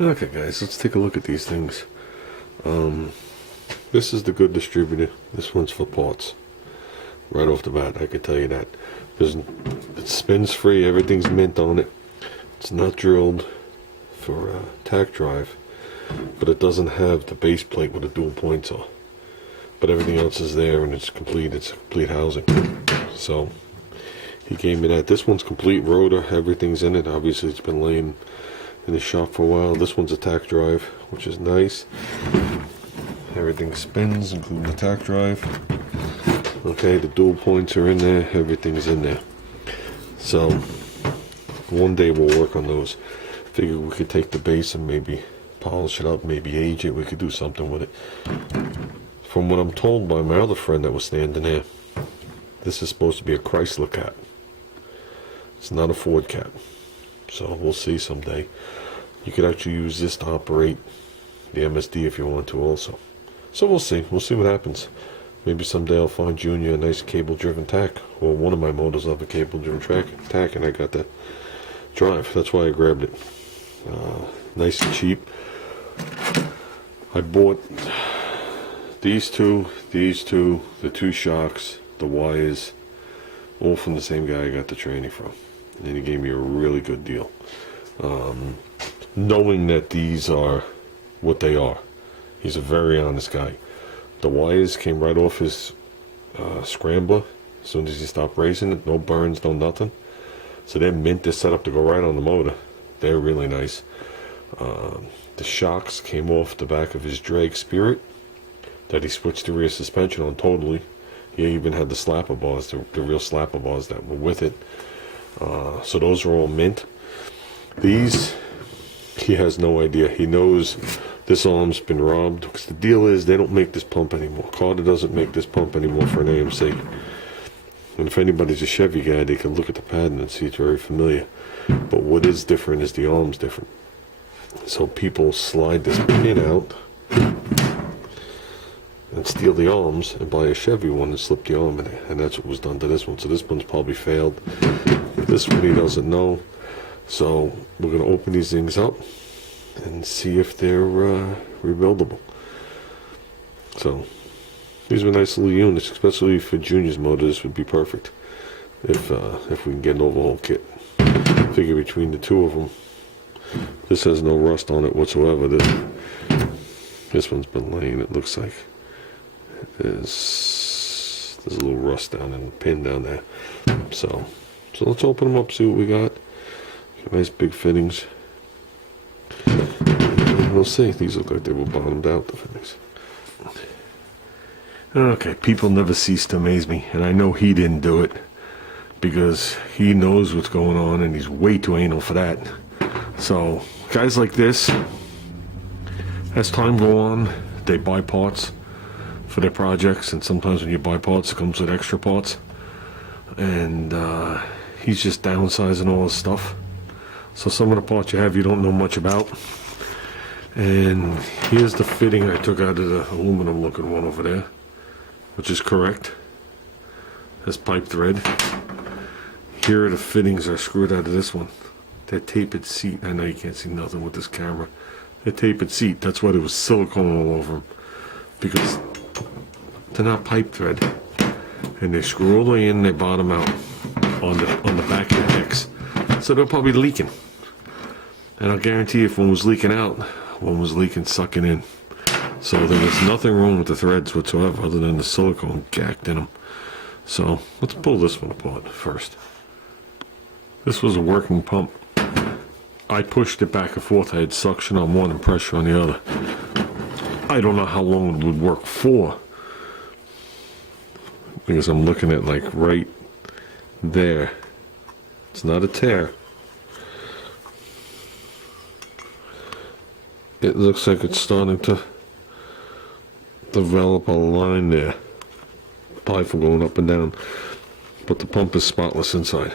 Okay guys, let's take a look at these things. This is the good distributor. This one's for parts. Right off the bat, I can tell you that. It spins free, everything's mint on it. It's not drilled for Tach drive, but it doesn't have the base plate with the dual points on. But everything else is there and it's a complete housing. So he gave me that. This one's complete rotor, everything's in it. Obviously it's been laying in the shop for a while. This one's a Tach drive, which is nice. Everything spins, including the Tach drive. Okay, the dual points are in there, everything's in there. So one day we'll work on those. Figure we could take the base and maybe polish it up, maybe age it. We could do something with it. From what I'm told by my other friend that was standing there, this is supposed to be a Chrysler cat. It's not a Ford cat. So we'll see someday. You could actually use this to operate the MSD if you want to also. So we'll see what happens. Maybe someday I'll find Junior a nice cable-driven Tach. Well, one of my motors will have a cable-driven Tach, and I got the drive. That's why I grabbed it. Nice and cheap. I bought these two, the two shocks, the wires, all from the same guy I got the training from. And he gave me a really good deal. Knowing that these are what they are. He's a very honest guy. The wires came right off his scrambler as soon as he stopped racing it. No burns, no nothing. So they're mint. They're set up to go right on the motor. They're really nice. The shocks came off the back of his drag Spirit that he switched the rear suspension on totally. He even had the slapper bars, the real slapper bars that were with it. So those are all mint. These, he has no idea. He knows this arm's been robbed, because the deal is they don't make this pump anymore. Carter doesn't make this pump anymore for an AMC. And if anybody's a Chevy guy, they can look at the pattern and see it's very familiar. But what is different is the arm's different. So people slide this pin out and steal the arms and buy a Chevy one and slip the arm in it. And that's what was done to this one. So this one's probably failed. This one he doesn't know. So we're going to open these things up and see if they're rebuildable. So these are nice little units, especially for Junior's motor. This would be perfect if we can get an overhaul kit. Figure between the two of them, this has no rust on it whatsoever. This one's been laying. It looks like there's a little rust down and a pin down there. So let's open them up, see what we got. Nice big fittings. And we'll see. These look like they were bottomed out, the fittings. Okay, people never cease to amaze me, and I know he didn't do it because he knows what's going on and he's way too anal for that. So guys like this, as time goes on, they buy parts for their projects, and sometimes when you buy parts, it comes with extra parts. And he's just downsizing all his stuff. So some of the parts you have you don't know much about. And here's the fitting I took out of the aluminum looking one over there, which is correct. That's pipe thread. Here are the fittings that are screwed out of this one. They're tapered seat. I know you can't see nothing with this camera. They're tapered seat. That's why there was silicone all over them, because they're not pipe thread. And they screw all the way in and they bottom out on the back of the hex. So they're probably leaking. And I'll guarantee if one was leaking out, one was leaking sucking in. So there was nothing wrong with the threads whatsoever other than the silicone gacked in them. So let's pull this one apart first. This was a working pump. I pushed it back and forth. I had suction on one and pressure on the other. I don't know how long it would work for, because I'm looking at like right there. It's not a tear. It looks like it's starting to develop a line there. Pipe going up and down. But the pump is spotless inside.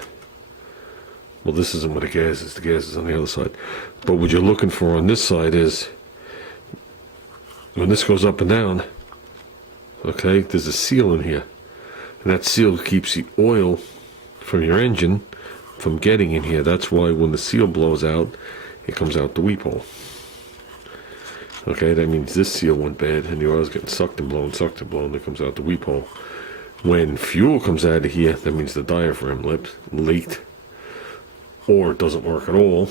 Well, this isn't where the gas is. The gas is on the other side. But what you're looking for on this side is, when this goes up and down, okay, there's a seal in here. And that seal keeps the oil from your engine from getting in here. That's why when the seal blows out, it comes out the weep hole. Okay, that means this seal went bad and the oil's getting sucked and blown, that comes out the weep hole. When fuel comes out of here, that means the diaphragm leaked, or it doesn't work at all,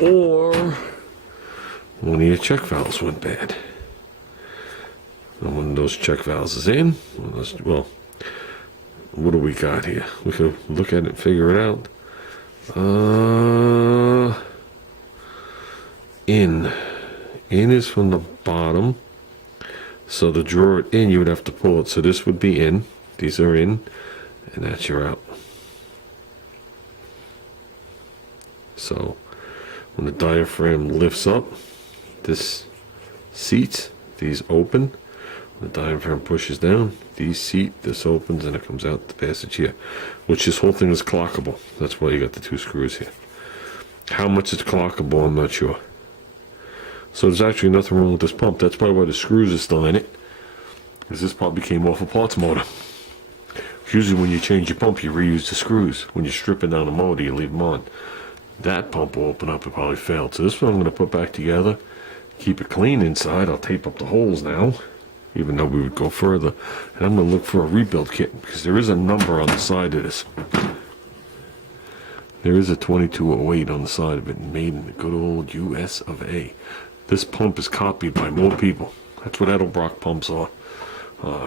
or one of your check valves went bad. And when those check valves is in, well, what do we got here? We can look at it and figure it out. In is from the bottom, so to draw it in you would have to pull it, so this would be in, these are in, and that's your out. So when the diaphragm lifts up, this seats, these open. When the diaphragm pushes down, these seat, this opens, and it comes out the passage here, which this whole thing is clockable. That's why you got the 2 screws here. How much it's clockable, I'm not sure. So there's actually nothing wrong with this pump. That's probably why the screws are still in it, because this probably came off a parts motor. Usually when you change your pump, you reuse the screws. When you're stripping down the motor, you leave them on. That pump will open up, it probably failed. So this one I'm going to put back together, keep it clean inside. I'll tape up the holes now, even though we would go further. And I'm going to look for a rebuild kit, because there is a number on the side of this. There is a 2208 on the side of it, made in the good old US of A. This pump is copied by more people. That's what Edelbrock pumps are.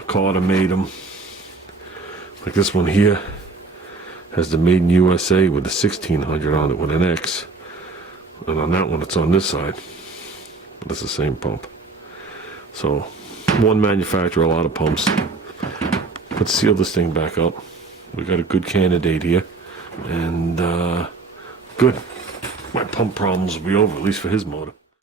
Carter made them. Like this one here has the Made in USA with the 1600 on it with an X. And on that one it's on this side. But it's the same pump. So, one manufacturer, a lot of pumps. Let's seal this thing back up. We got a good candidate here. And, good. My pump problems will be over, at least for his motor.